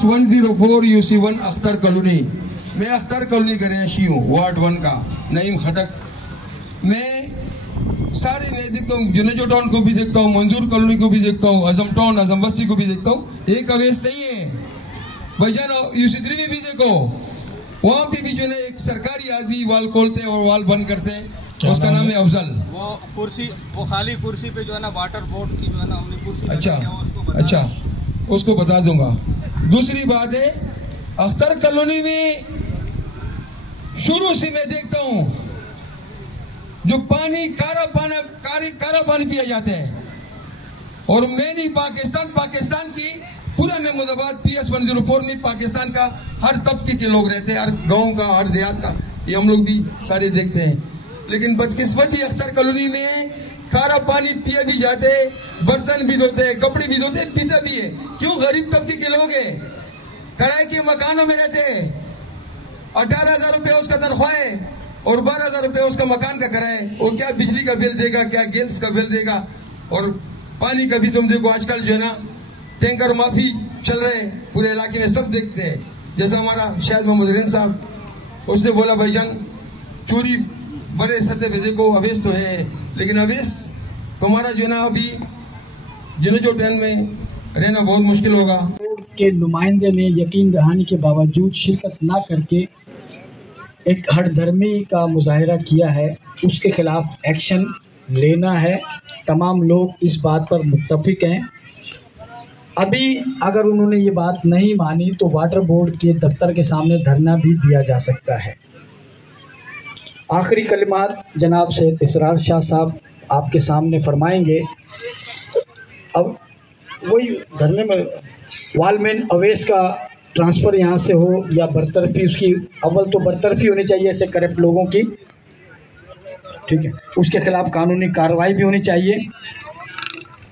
PS104 UC1 Akhtar colony. मैं Akhtar colony का रहायशी हूँ, वार्ड 1 का, नईम खटक। मैं सारे मैं देखता हूँ, जुनेजो टाउन को भी देखता हूँ, मंजूर कॉलोनी को भी देखता हूँ, आजम टाउन, आजम बस्ती को भी देखता हूँ। एक अवेश नहीं है भाईजान। UC3 में भी देखो, वहाँ पे भी जो है एक सरकारी आदमी वाल खोलते हैं और वाल बंद करते हैं, उसका नाम है अफजल। वो खाली कुर्सी पे जो है ना वाटर बोर्ड की जो है ना हमने कुर्सी। अच्छा, उसको बता दूंगा। दूसरी बात है, अख्तर कॉलोनी में शुरू से मैं देखता हूँ जो पानी कारा पानी पिया जाता है। और मैंने पाकिस्तान की पूरा महमूदाबाद PS104 में पाकिस्तान का हर तबके के लोग रहते हैं, हर गांव का, हर देहात का, ये हम लोग भी सारे देखते हैं। लेकिन बदकिस्मती अख्तर कॉलोनी में कारा पानी पिया भी जाते हैं, बर्तन भी धोते हैं, कपड़े भी धोते हैं, पीता भी है। क्यों? गरीब तबके के लोग हैं, किराए के मकानों में रहते हैं। 18,000 रुपये उसका तनख्वाह है और 12,000 रुपये उसका मकान का किराया है। और क्या बिजली का बिल देगा, क्या गैस का बिल देगा। और पानी का भी तुम देखो, आजकल जो है ना टैंकर माफी चल रहे हैं पूरे इलाके में, सब देखते हैं। जैसा हमारा शायद मोहम्मद रहीम साहब, उसने बोला भाईजान चोरी बड़े सतह पे देखो, अवेश तो है, लेकिन अवेश तुम्हारा जो ना अभी जुनेजो टाउन में रहना बहुत मुश्किल होगा। के नुमाइंदे ने यकीन दहानी के बावजूद शिरकत ना करके एक हठधर्मी का मुजाहरा किया है, उसके खिलाफ एक्शन लेना है। तमाम लोग इस बात पर मुत्तफिक हैं। अभी अगर उन्होंने ये बात नहीं मानी तो वाटर बोर्ड के दफ्तर के सामने धरना भी दिया जा सकता है। आखिरी कलिमात जनाब सैयद इसरार शाह साहब आपके सामने फरमाएंगे। अब वही धरने में वालमैन अवेश का ट्रांसफ़र यहाँ से हो या बरतरफी, उसकी अव्वल तो बरतरफी होनी चाहिए ऐसे करप्ट लोगों की, ठीक है, उसके खिलाफ़ कानूनी कार्रवाई भी होनी चाहिए।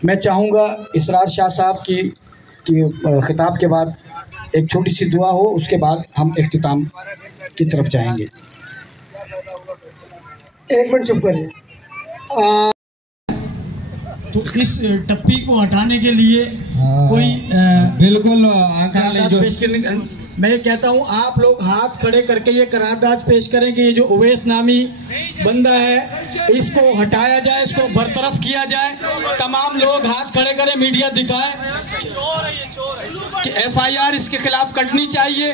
मैं चाहूँगा इसरार शाह साहब की खिताब के बाद एक छोटी सी दुआ हो, उसके बाद हम इख्तिताम की तरफ जाएंगे। एक मिनट चुप करिए। तो इस टप्पी को हटाने के लिए कोई बिल्कुल पेश करने, मैं कहता हूँ आप लोग हाथ खड़े करके ये करारदाद पेश करें कि ये जो उवैस नामी बंदा है इसको हटाया जाए, इसको बरतरफ किया जाए। तमाम लोग हाथ खड़े करें, मीडिया दिखाए कि FIR इसके खिलाफ कटनी चाहिए।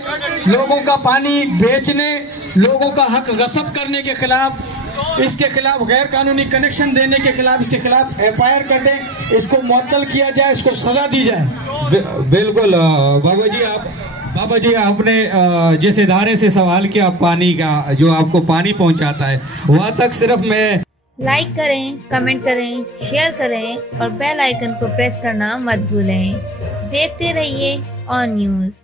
लोगों का पानी बेचने, लोगों का हक गस्ब करने के खिलाफ, इसके खिलाफ गैर कानूनी कनेक्शन देने के खिलाफ, इसके खिलाफ FIR कटें, इसको मुअत्तल किया जाए, इसको सजा दी जाए। बिल्कुल बाबा जी आपने जिस इदारे से सवाल किया पानी का, जो आपको पानी पहुंचाता है, वहाँ तक सिर्फ मैं लाइक करें, कमेंट करें, शेयर करें और बेल आइकन को प्रेस करना मत भूलें। देखते रहिए ऑन न्यूज़।